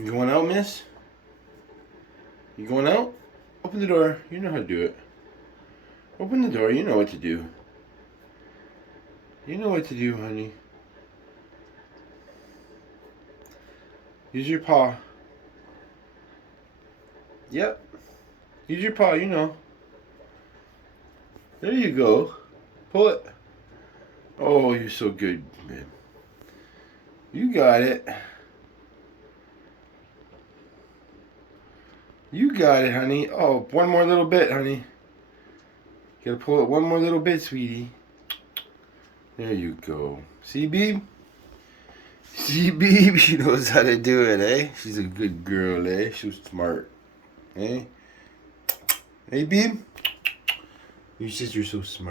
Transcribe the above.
You going out, miss? You going out? Open the door. You know how to do it. Open the door. You know what to do. You know what to do, honey. Use your paw. Yep. Use your paw, you know. There you go. Pull it. Oh, you're so good, man. You got it. You got it, honey. Oh, one more little bit, honey. Gotta pull it one more little bit, sweetie. There you go. See, Beeb? See, Beeb? She knows how to do it, eh? She's a good girl, eh? She's smart. Eh? Hey, Beeb? Your sister's so smart.